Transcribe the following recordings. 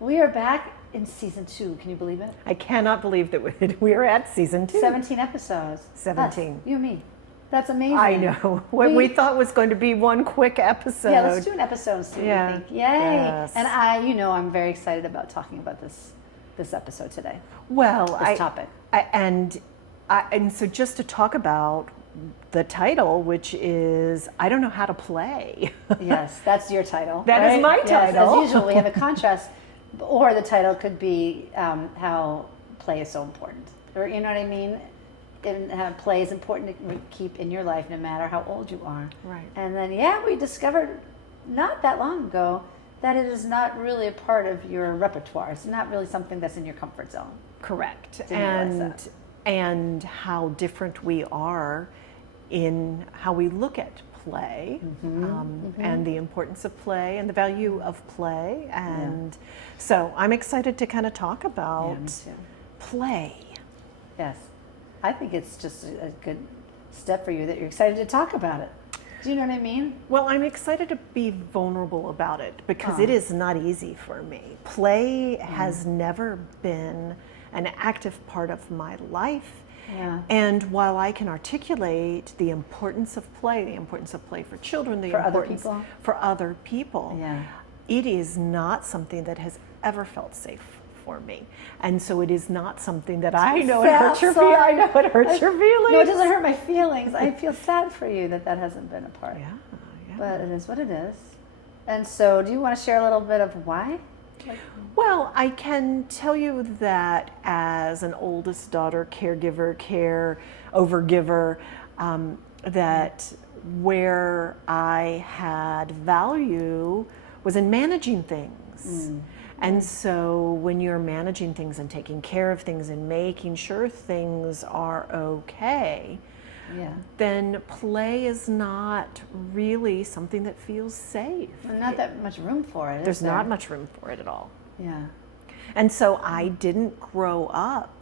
We are back in season 2. Can you believe it? I cannot believe that we are at season 2. 17 episodes. 17. Us, you and me. That's amazing. I know. What we thought was going to be one quick episode. Yeah, let's do an episode soon, Yeah. I think. Yay. Yes. And I'm very excited about talking about this episode today. Well, This topic. And so just to talk about the title, which is I don't know how to play. Yes, that's your title. That right? is my Yes, title. as usual, we have a contrast, or the title could be how play is so important. Or, you know what I mean? And how play is important to keep in your life no matter how old you are. Right. And then, we discovered not that long ago that it is not really a part of your repertoire. It's not really something that's in your comfort zone. Correct. Didn't realize that. And how different we are in how we look at play, and the importance of play and the value of play. And so I'm excited to kind of talk about Me too. play. Yes. I think it's just a good step for you that you're excited to talk about it. Do you know what I mean? Well, I'm excited to be vulnerable about it because it is not easy for me. Play has never been an active part of my life. Yeah. And while I can articulate the importance of play for children, For other importance people? for other people, Yeah. it is not something that has ever felt safe for me. And so it is not something that I know it hurts your feelings. I know it hurts your feelings. No, it doesn't hurt my feelings. I feel sad for you that hasn't been a part. Yeah. But it is what it is. And so do you want to share a little bit of why? Well, I can tell you that as an oldest daughter, caregiver, overgiver, that where I had value was in managing things. And so when you're managing things and taking care of things and making sure things are okay, then play is not really something that feels safe. Well, not that much room for it. There's not much room for it at all. Yeah. And so I didn't grow up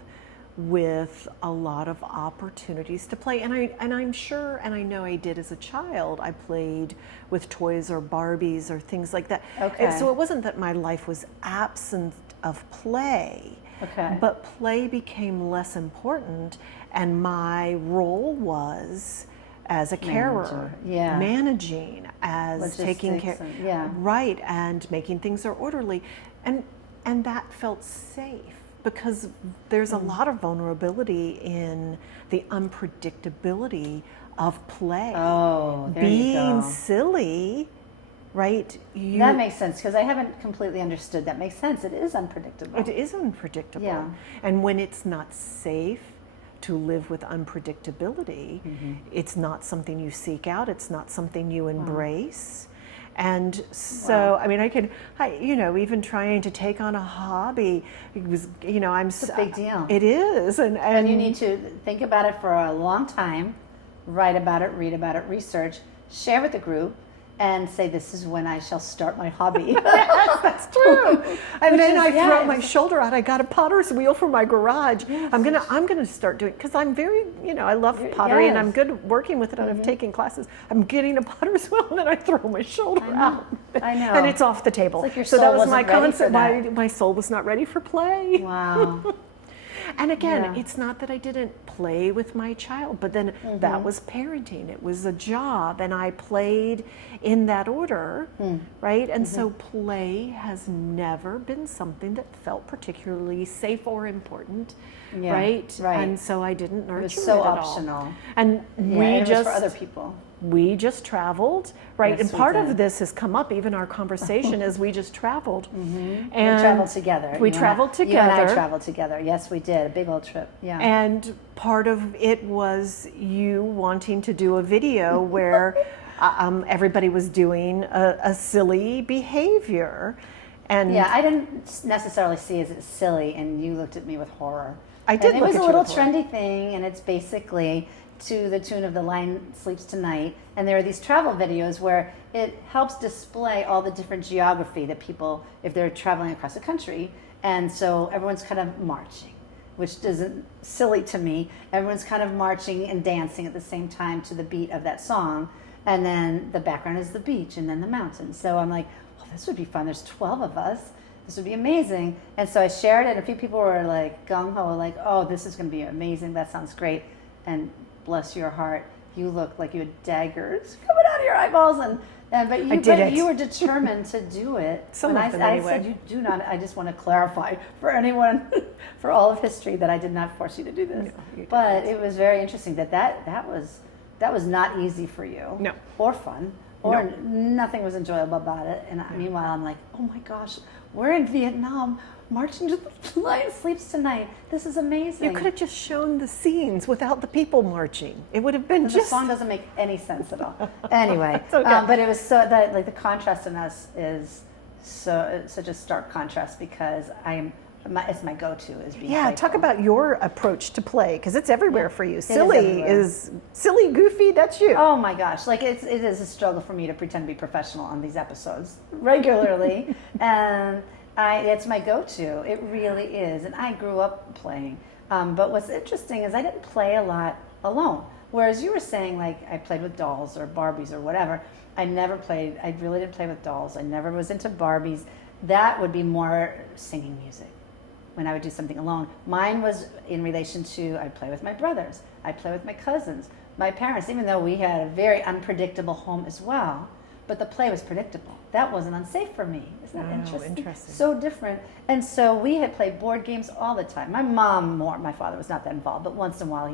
with a lot of opportunities to play. And I'm sure, and I know I did as a child, I played with toys or Barbies or things like that. Okay. So it wasn't that my life was absent of play. Okay. But play became less important, and my role was as a carer, managing, as Logistics taking care, and- right, and making things are orderly, and that felt safe because there's a lot of vulnerability in the unpredictability of play. Oh, there you being go. silly. Right? That makes sense because I haven't completely understood. That makes sense. It is unpredictable. It is unpredictable. Yeah. And when it's not safe to live with unpredictability, it's not something you seek out. It's not something you embrace. And so, I mean, even trying to take on a hobby, it was, It's a big deal. It is. And you need to think about it for a long time, write about it, read about it, research, share with the group, and say, this is when I shall start my hobby. Yes, that's true. And then I throw my shoulder out. I got a potter's wheel for my garage. Yes, I'm gonna start doing, because I'm very, I love pottery and I'm good working with it. And I've taken classes. I'm getting a potter's wheel and then I throw my shoulder out. I know. And it's off the table. It's like your so that soul was my wasn't ready for concept. that. My soul was not ready for play. Wow. And again, it's not that I didn't play with my child, but then that was parenting. It was a job, and I played in that order, right? And so play has never been something that felt particularly safe or important, right? Right. And so I didn't nurture It was so at all. optional. And It was for other people. we just traveled, right? Yes, and we part did. of this has come up, even our conversation, as we just traveled. And And we traveled together. We You and traveled I- You and I together. traveled together. Yes, we did. A big old trip. Yeah. And part of it was you wanting to do a video where everybody was doing a silly behavior. And Yeah, I didn't necessarily see it as silly, and you looked at me with horror. I did And it look was at a you little with horror. trendy thing, and it's basically to the tune of The Lion Sleeps Tonight. And there are these travel videos where it helps display all the different geography that people, if they're traveling across the country, and so everyone's kind of marching, which isn't silly to me. Everyone's kind of marching and dancing at the same time to the beat of that song. And then the background is the beach and then the mountains. So I'm like, well, this would be fun. There's 12 of us. This would be amazing. And so I shared it, and a few people were like gung-ho, like, oh, this is going to be amazing. That sounds great. And bless your heart, you look like you had daggers coming out of your eyeballs. But you were determined to do it. I said you do not, I just want to clarify for anyone, for all of history, that I did not force you to do this. No, but it was very interesting that was not easy for you. No. Or fun. Or nothing was enjoyable about it. And meanwhile, I'm like, oh my gosh, we're in Vietnam, marching to the Lion Sleeps Tonight. This is amazing. You could have just shown the scenes without the people marching. It would have been The song doesn't make any sense at all. Anyway, okay. But it was so that like the contrast in us is such a stark contrast, because it's my go-to is being playful. Talk about your approach to play, because it's everywhere for you. is Silly is silly, goofy. That's you. Oh my gosh! Like it is a struggle for me to pretend to be professional on these episodes regularly, and it's my go-to. It really is, and I grew up playing. But what's interesting is I didn't play a lot alone. Whereas you were saying, like, I played with dolls or Barbies or whatever. I really didn't play with dolls. I never was into Barbies. That would be more singing music when I would do something alone. Mine was in relation to, I'd play with my brothers. I'd play with my cousins, my parents, even though we had a very unpredictable home as well. But the play was predictable. That wasn't unsafe for me. Isn't that interesting? So different. And so we had played board games all the time. My mom more. My father was not that involved, but once in a while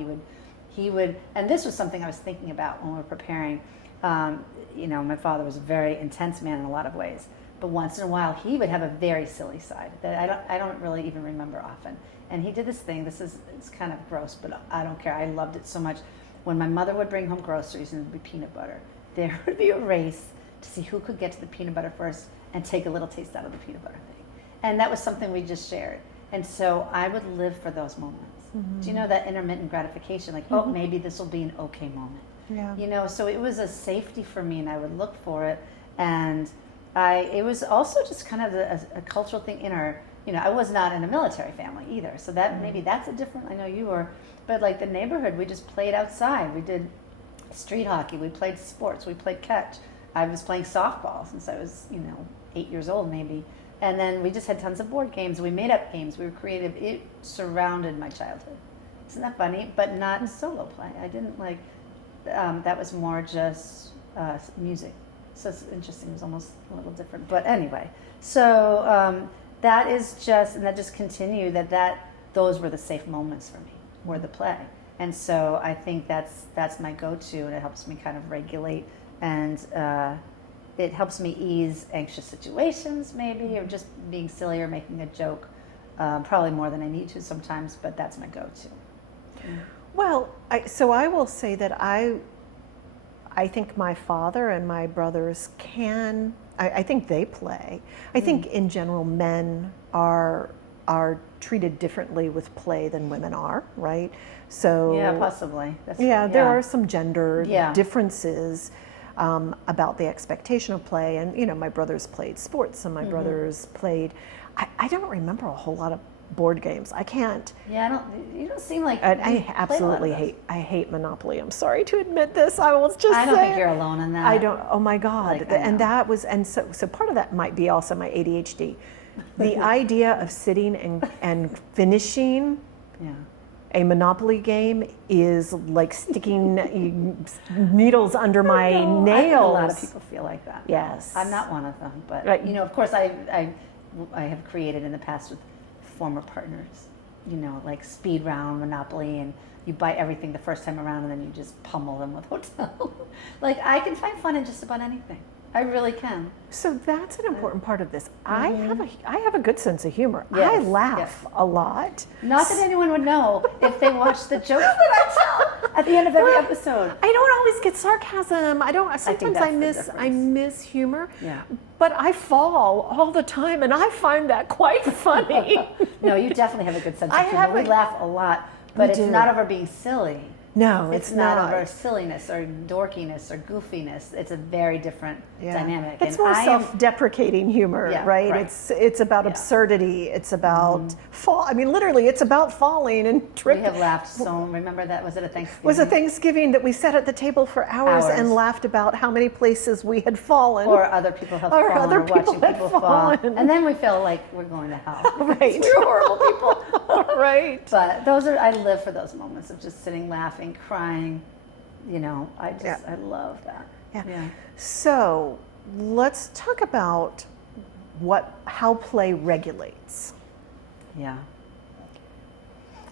he would. And this was something I was thinking about when we were preparing. My father was a very intense man in a lot of ways, but once in a while he would have a very silly side that I don't really even remember often. And he did this thing. It's kind of gross, but I don't care. I loved it so much. When my mother would bring home groceries and it would be peanut butter, there would be a race to see who could get to the peanut butter first and take a little taste out of the peanut butter thing. And that was something we just shared. And so I would live for those moments. Mm-hmm. Do you know that intermittent gratification? Like, oh, maybe this will be an okay moment. Yeah. So it was a safety for me, and I would look for it. And it was also just kind of a cultural thing in our, I was not in a military family either. So that maybe that's a different, I know you were, but like the neighborhood, we just played outside. We did street hockey. We played sports. We played catch. I was playing softball since I was, 8 years old maybe. And then we just had tons of board games. We made up games. We were creative. It surrounded my childhood. Isn't that funny? But not solo play. I didn't like, that was more just music. So it's interesting. It was almost a little different. But anyway, so that just continued those were the safe moments for me, were the play. And so I think that's my go-to, and it helps me kind of regulate, and it helps me ease anxious situations maybe, or just being silly or making a joke, probably more than I need to sometimes, but that's my go-to. Well, I will say that I think my father and my brothers I think they play. I think in general men are treated differently with play than women are, right? So yeah, possibly. There are some gender differences about the expectation of play, and my brothers played sports, and my brothers played. I don't remember a whole lot of board games. I can't. Yeah, you don't seem like. I absolutely hate Monopoly. I'm sorry to admit this. I don't think you're alone in that. I don't. Oh my God! So part of that might be also my ADHD. The idea of sitting and finishing a Monopoly game is like sticking needles under my nails. I think a lot of people feel like that. Yes. I'm not one of them, but right. Of course I have created in the past with former partners, like speed round Monopoly, and you buy everything the first time around and then you just pummel them with hotel. Like I can find fun in just about anything. I really can. So that's an important part of this. I have a good sense of humor. Yes, I laugh a lot. Not that anyone would know if they watched the jokes that I tell at the end of every episode. I don't always get sarcasm. Sometimes I miss humor. Yeah. But I fall all the time, and I find that quite funny. No, you definitely have a good sense of humor. We laugh a lot, but it's not over being silly. No, It's it's not not. over silliness or dorkiness or goofiness. It's a very different dynamic. It's And more I am- self-deprecating humor, Yeah, right? right. It's about absurdity. It's about fall. I mean, literally, it's about falling and we tripping. have laughed so. Remember that? Was it a Thanksgiving? Was a Thanksgiving that we sat at the table for hours Hours. and laughed about how many places we had fallen. Or other people have Or fallen, other or people watching had people fall, fallen. and then we feel like we're going to hell. Right. We're horrible people. Right. But those are, I live for those moments of just sitting, laughing, crying. You know, I love that. Yeah. So let's talk about how play regulates. Yeah.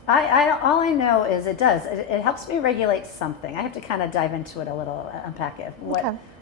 All I know is it does. It helps me regulate something. I have to kind of dive into it a little, unpack it.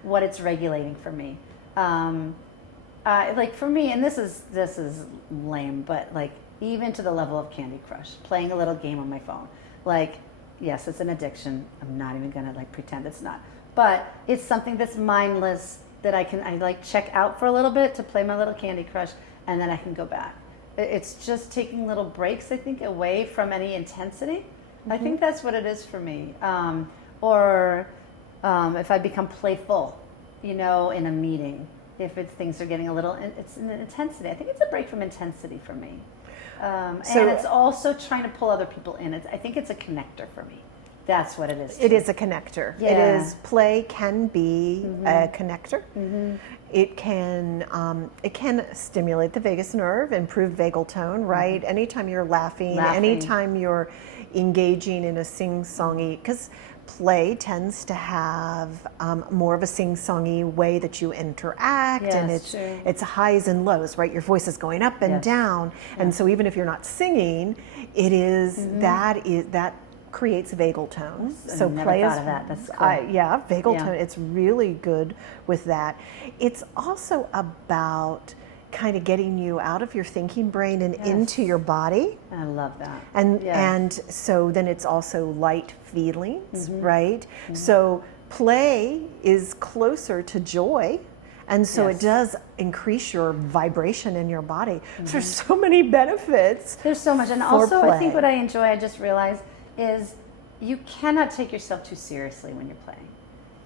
What it's regulating for me. Like for me, and this is lame, but like even to the level of Candy Crush, playing a little game on my phone. Like, yes, it's an addiction. I'm not even gonna like pretend it's not. But it's something that's mindless that I like check out for a little bit to play my little Candy Crush, and then I can go back. It's just taking little breaks, I think, away from any intensity. I think that's what it is for me. Or if I become playful, you know, in a meeting, if things are getting a little, it's an intensity. I think it's a break from intensity for me. And it's also trying to pull other people in. I think it's a connector for me. That's what it is. It is a connector. Yeah. It is, play can be a connector. It can stimulate the vagus nerve, improve vagal tone, right? Anytime you're laughing, anytime you're engaging in a sing-songy, because play tends to have more of a sing-songy way that you interact, and it's highs and lows, right? Your voice is going up and down, and so even if you're not singing, it is that creates vagal tone. So play is That's cool. vagal tone. It's really good with that. It's also about kind of getting you out of your thinking brain and into your body. I love that. And so then it's also light feelings, right? So play is closer to joy. And so it does increase your vibration in your body. So there's so many benefits. There's so much. And also, I think what I enjoy, I just realized, is you cannot take yourself too seriously when you're playing.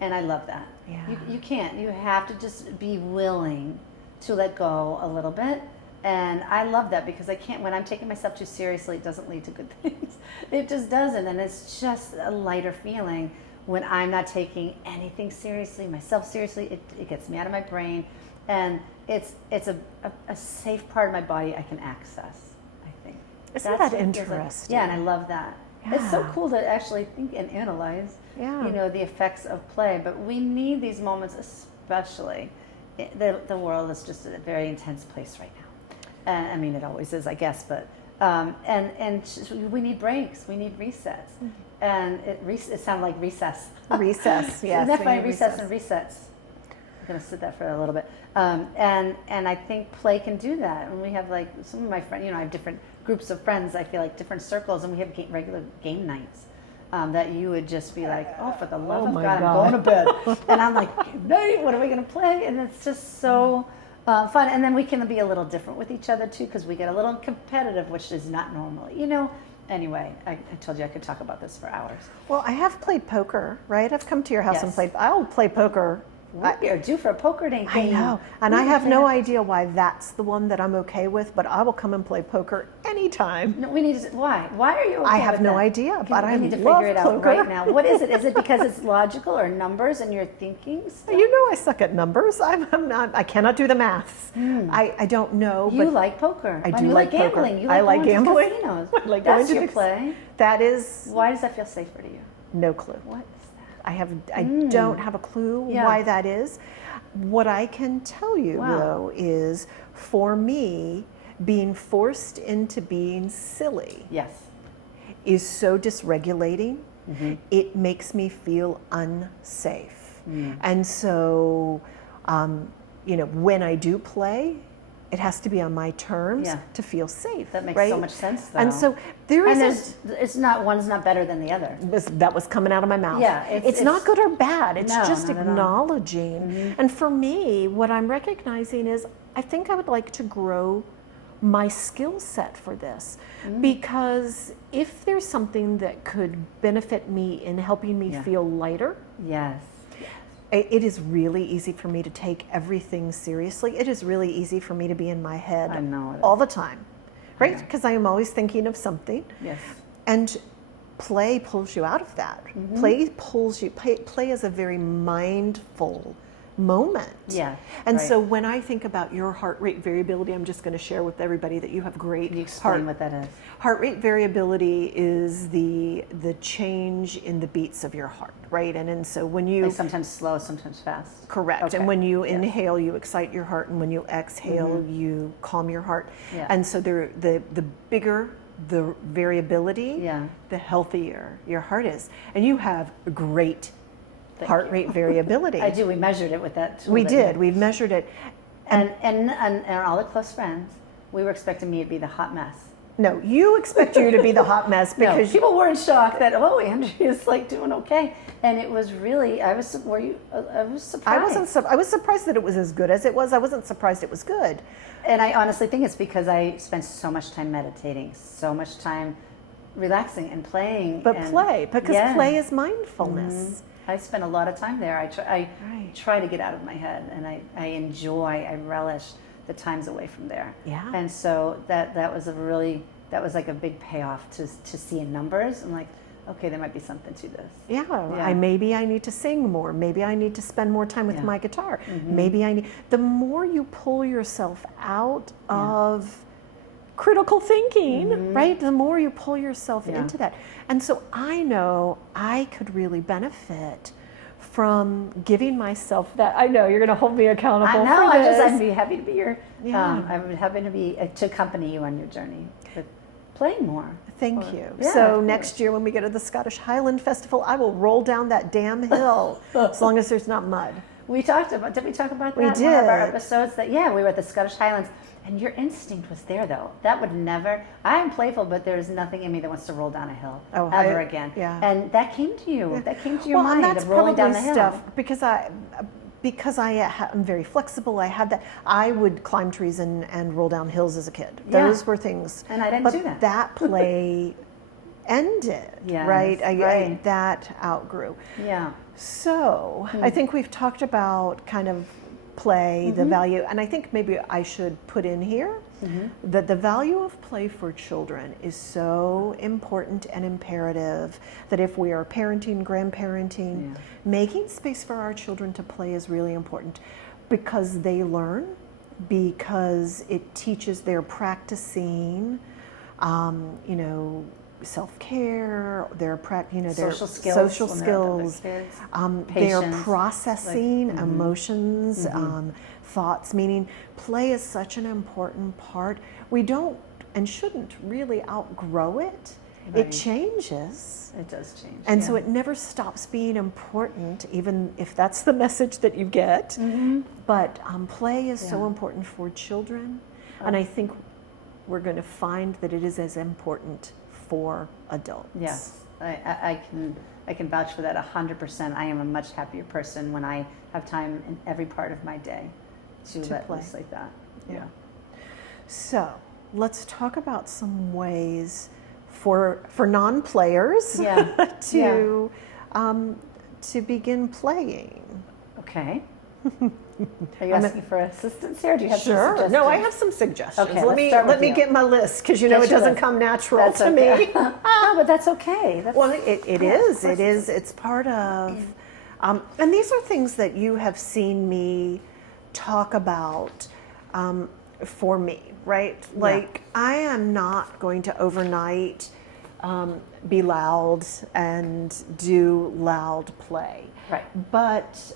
And I love that. Yeah. You can't. You have to just be willing to let go a little bit. And I love that because when I'm taking myself too seriously, it doesn't lead to good things. It just doesn't. And it's just a lighter feeling when I'm not taking anything seriously, myself seriously. It gets me out of my brain. And it's a safe part of my body I can access, I think. Isn't that interesting? Yeah, and I love that. Yeah. It's so cool to actually think and analyze, you know, the effects of play. But we need these moments, especially. The world is just a very intense place right now. I mean, it always is, I guess. But we need breaks. We need resets. And it sounded like recess. Recess, yes. Isn't that funny? Recess and resets. I'm going to sit that for a little bit. And I think play can do that. And we have like some of my friends, you know, I have different groups of friends, I feel like different circles, and we have regular game nights that you would just be like, oh, for the love of God, I'm going to bed. And I'm like, night, what are we going to play? And it's just so fun. And then we can be a little different with each other too, because we get a little competitive, which is not normal, you know. Anyway, I told you I could talk about this for hours. Well, I have played poker, right? I've come to your house and played. I'll play poker. We are due for a poker day game. I know, and I have no idea why that's the one that I'm okay with, but I will come and play poker anytime. No, we need to. Why? Why are you okay I have with no that? idea, but I we need to love figure it out poker. right now. What is it? Is it because it's logical or numbers and you're thinking stuff? You know I suck at numbers. I'm not. I cannot do the maths. I don't know. You but like poker. I do you like gambling. poker. You like I like going gambling. To casinos. I like That's going your to play. That is. Why does that feel safer to you? No clue. What is that? I don't have a clue why that is. What I can tell you, though, is for me, being forced into being silly is so dysregulating. It makes me feel unsafe. And so, you know, when I do play, it has to be on my terms to feel safe. That makes right? so much sense, though. And so one's not better than the other. That was coming out of my mouth. Yeah, it's not good or bad. It's just not at all. acknowledging. And for me, what I'm recognizing is I think I would like to grow my skill set for this. Because if there's something that could benefit me in helping me feel lighter, Yes. it is really easy for me to take everything seriously. It is really easy for me to be in my head I know it all the time, right? Because I am always thinking of something. Yes. And play pulls you out of that. Play is a very mindful moment. Yeah. And so when I think about your heart rate variability, I'm just going to share with everybody that you have great Can you explain what that is? Heart rate variability is the change in the beats of your heart, right? And so when you Like sometimes slow, sometimes fast. correct, Okay. and when you inhale, you excite your heart, and when you exhale, you calm your heart. Yeah. And so the bigger the variability, Yeah. the healthier your heart is, and you have great Thank heart you. rate variability. I do. We measured it with that tool. We that did. you- We've measured it. And all the close friends, we were expecting me to be the hot mess. No, you expect you to be the hot mess No, because people were in shock that Andrea's like doing okay, and it was really I was surprised. I was surprised that it was as good as it was. I wasn't surprised it was good. And I honestly think it's because I spent so much time meditating, so much time relaxing and playing. But and, because yeah. play is mindfulness. I spent a lot of time there. I Right. try to get out of my head, and I relish the times away from there. Yeah. And so that was like a big payoff to see in numbers. I'm like, okay, there might be something to this. Yeah, maybe I need to sing more. Maybe I need to spend more time with my guitar. Maybe the more you pull yourself out of critical thinking, right? The more you pull yourself into that. And so I know I could really benefit from giving myself that. I know you're going to hold me accountable. I know. For this. I'd be happy to be your. Yeah. I'm happy to be to accompany you on your journey, but playing more. Thank you. Yeah, So of next course. year when we go to the Scottish Highland Festival, I will roll down that damn hill as long as there's not mud. Did we talk about that We in one of our did. episodes? That we were at the Scottish Highlands, and your instinct was there though. That would never. I am playful, but there's nothing in me that wants to roll down a hill ever again. Yeah. And that came to you. That came to your Well, and mind that's of rolling down probably the hill. stuff because I am very flexible. I had that. I would climb trees and roll down hills as a kid. Yeah. Those were things. And I didn't but do that. That play ended, Yes, right? right. That outgrew. Yeah. So I think we've talked about kind of play, the value, and I think maybe I should put in here that the value of play for children is so important and imperative that if we are parenting, grandparenting, making space for our children to play is really important because they learn, because it teaches their practicing, self-care, their Social skills social when they're with other skills, kids. their Patience, processing emotions, thoughts. Meaning, play is such an important part. We don't and shouldn't really outgrow it. Right. It changes. It does change. And so it never stops being important, even if that's the message that you get. But play is so important for children. And I think we're going to find that it is as important for adults. Yes, I can vouch for that 100%. I am a much happier person when I have time in every part of my day to let play. loose like that. Yeah. So let's talk about some ways for non-players Yeah. to begin playing. Okay. Are you asking for assistance here? Do you have some Sure. suggestions? No, I have some suggestions. Okay, let me get my list because Get it your doesn't list. come natural That's to okay. me. No, but that's okay. That's, Well, it of is. course It is. It's part of. And these are things that you have seen me talk about for me, right? Like, I am not going to overnight be loud and do loud play. Right. But,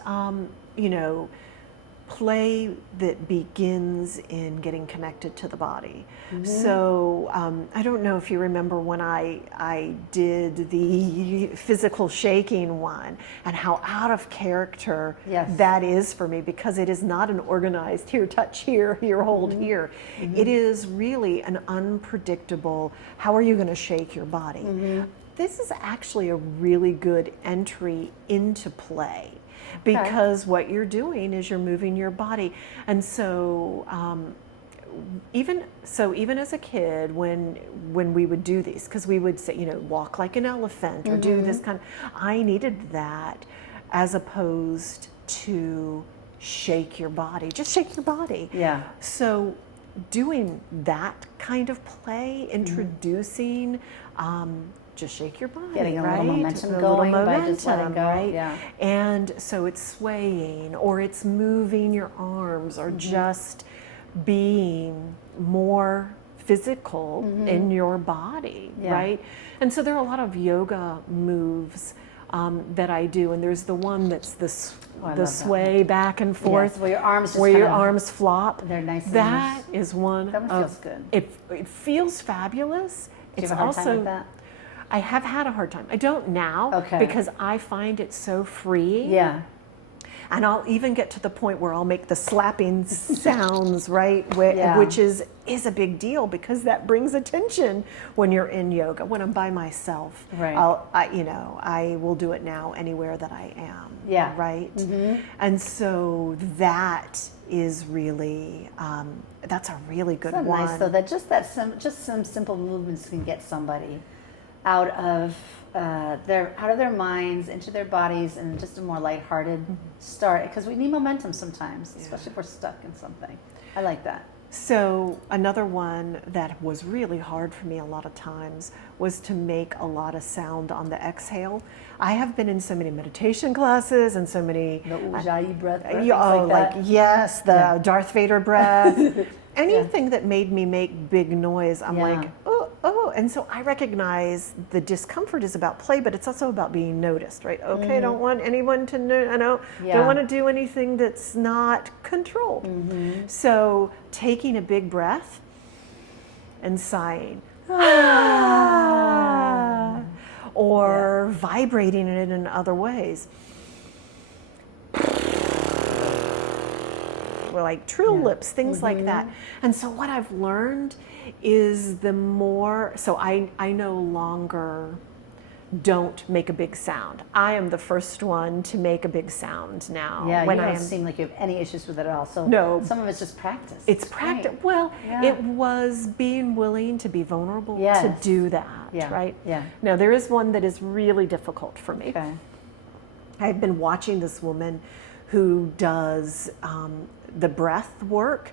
play that begins in getting connected to the body. So I don't know if you remember when I did the physical shaking one and how out of character that is for me because it is not an organized here, touch here, hold here. It is really an unpredictable, how are you going to shake your body? This is actually a really good entry into play. Because what you're doing is you're moving your body. And so even as a kid, when we would do these, because we would say, walk like an elephant or do this kind of, I needed that as opposed to shake your body. Just shake your body. Yeah. So doing that kind of play, introducing, just shake your body, Getting a right? little momentum A going little by just letting go, right? yeah. And so it's swaying, or it's moving your arms, or just being more physical in your body, right? And so there are a lot of yoga moves that I do, and there's the one that's the sway back and forth, yes, where your arms just where your arms flop. They're nice. That is one. That one feels good. It feels fabulous. Do you It's have a hard also time with that? I have had a hard time. I don't now, because I find it so freeing. Yeah. And I'll even get to the point where I'll make the slapping sounds, right? Yeah. Which is a big deal, because that brings attention when you're in yoga. When I'm by myself, Right. I will do it now anywhere that I am. Yeah. Right. And so that is really that's a really good It's one. nice though that just some simple movements can get somebody out of their minds into their bodies, and just a more lighthearted start, because we need momentum sometimes, especially if we're stuck in something. I like that. So another one that was really hard for me a lot of times was to make a lot of sound on the exhale. I have been in so many meditation classes and so many The ujjayi breath. yes, the Darth Vader breath. Anything that made me make big noise, I'm like, oh. And so I recognize the discomfort is about play, but it's also about being noticed, right? Okay, I don't want anyone to know, don't want to do anything that's not controlled. So taking a big breath and sighing. Or vibrating it in other ways. Like trill lips, things like that. And so what I've learned is so I no longer don't make a big sound. I am the first one to make a big sound now. Yeah, you don't seem like you have any issues with it at all. So no, some of it's just practice. It's practice. Right. Well, it was being willing to be vulnerable to do that, right? Yeah. Now there is one that is really difficult for me. Okay. I've been watching this woman who does the breath work,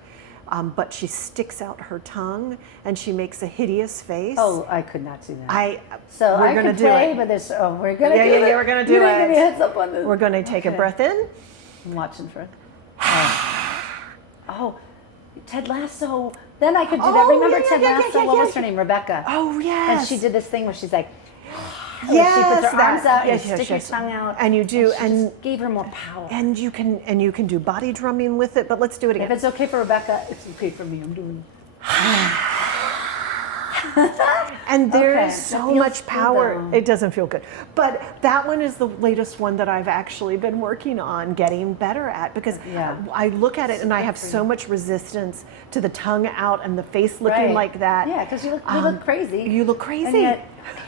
but she sticks out her tongue and she makes a hideous face. Oh, I could not do that. We're going to do it. But we're going to do it. Yeah, we're going to do it. Give me a heads up on this. We're going to take a breath in. I'm watching for it. Oh, Ted Lasso. Then I could do that. Remember Ted Lasso? What was her name? Rebecca. Oh, yes. And she did this thing where she's like, she puts her arms out, yes, you stick your tongue out, and you do, and just gave her more power. And you can do body drumming with it. But let's do it again. If it's okay for Rebecca, it's okay for me. I'm doing And there's so much power. It doesn't feel good. But that one is the latest one that I've actually been working on getting better at, because I look at it and I have so much resistance to the tongue out and the face looking like that. Yeah, because you look crazy. You look crazy. And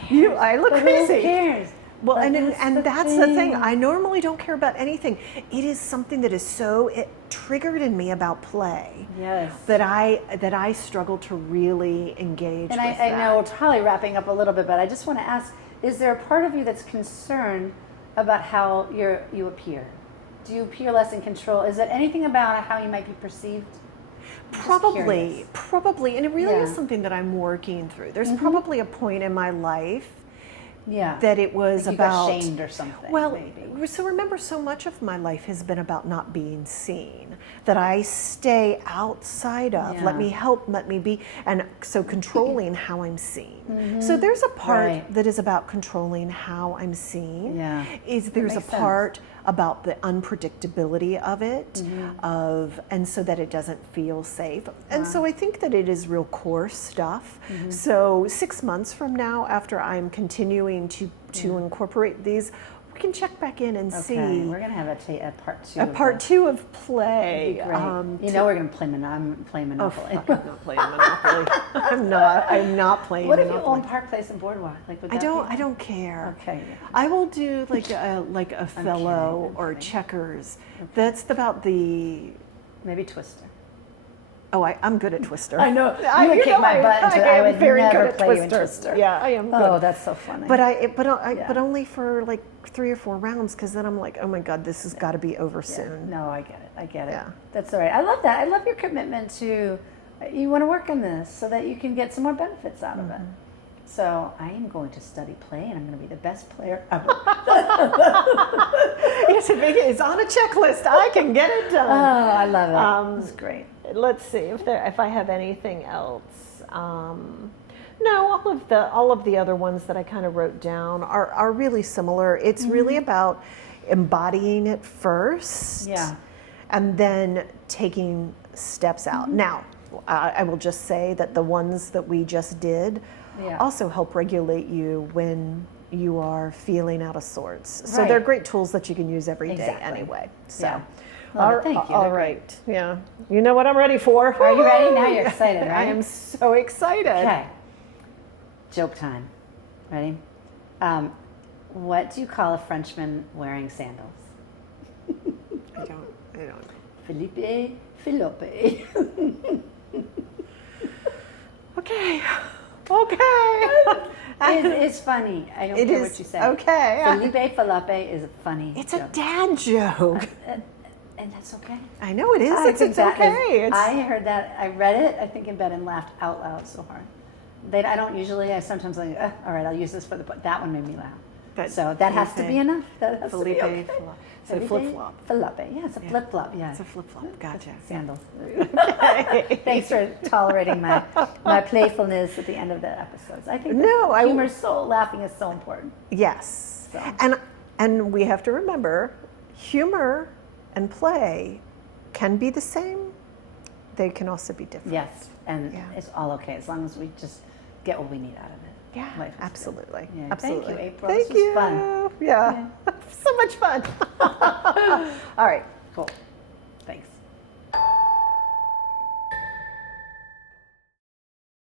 yet, I look crazy. Who cares? Well, and that's the thing. I normally don't care about anything. It is something that is it triggered in me about play. Yes. That I struggle to really engage with I know we're probably wrapping up a little bit, but I just want to ask, is there a part of you that's concerned about how you appear? Do you appear less in control? Is it anything about how you might be perceived? Probably. And it really is something that I'm working through. There's probably a point in my life that it was like about got shamed or something. Well, maybe. So remember, so much of my life has been about not being seen. That I stay outside of. Let me help. Let me be. And so controlling how I'm seen. So there's a part that is about controlling how I'm seen. Yeah. There's a part about the unpredictability of it, and so that it doesn't feel safe. And so I think that it is real core stuff. So 6 months from now, after I'm continuing to incorporate these, we can check back in and see. We're going to have a part two. A part two of play. We're going to play Monopoly. I'm playing Monopoly. I'm not playing Monopoly. I'm not playing What Monopoly. if you own Park Place and Boardwalk? Like, I don't care. Okay. I will do like a fellow or checkers. That's about the maybe Twister. Oh, I'm good at Twister. I know. You would kick my butt into it. I would never play you in Twister. Yeah, I am good. Oh, that's so funny. But only for like 3 or 4 rounds, because then I'm like, oh my God, this has got to be over soon. No, I get it. I get it. Yeah. That's all right. I love that. I love your commitment to, you want to work on this so that you can get some more benefits out of it. So I am going to study play, and I'm going to be the best player ever. It's on a checklist. I can get it done. Oh, I love it. It's great. Let's see if I have anything else. No, all of the other ones that I kind of wrote down are really similar. It's really about embodying it first, and then taking steps out. Now, I will just say that the ones that we just did also help regulate you when you are feeling out of sorts. So they're great tools that you can use every day anyway. So. Thank you. All right. Yeah. You know what I'm ready for. Are you ready? Now you're excited, right? I am so excited. Okay. Joke time. Ready? What do you call a Frenchman wearing sandals? I don't know. Felipe Filope. Okay. It's funny. I don't care what you say. Okay. Felipe Filope is a funny It's joke. a dad joke. And that's okay. I know it is. It's okay. I heard that. I read it, I think, in bed and laughed out loud so hard. I don't usually. I sometimes like, all right, I'll use this for that one made me laugh. So that has to be enough. That has to be okay. So flip-flop. Filope. Yeah, it's a flip-flop. Yeah. It's a flip-flop. Gotcha. Sandals. Thanks for tolerating my playfulness at the end of the episodes. I think laughing is so important. Yes. So. And we have to remember, humor and play can be the same. They can also be different. Yes, and it's all okay as long as we just get what we need out of it. Yeah, absolutely. Yeah. Absolutely. Thank you, April. Thank this was fun. Yeah. So much fun. All right, cool.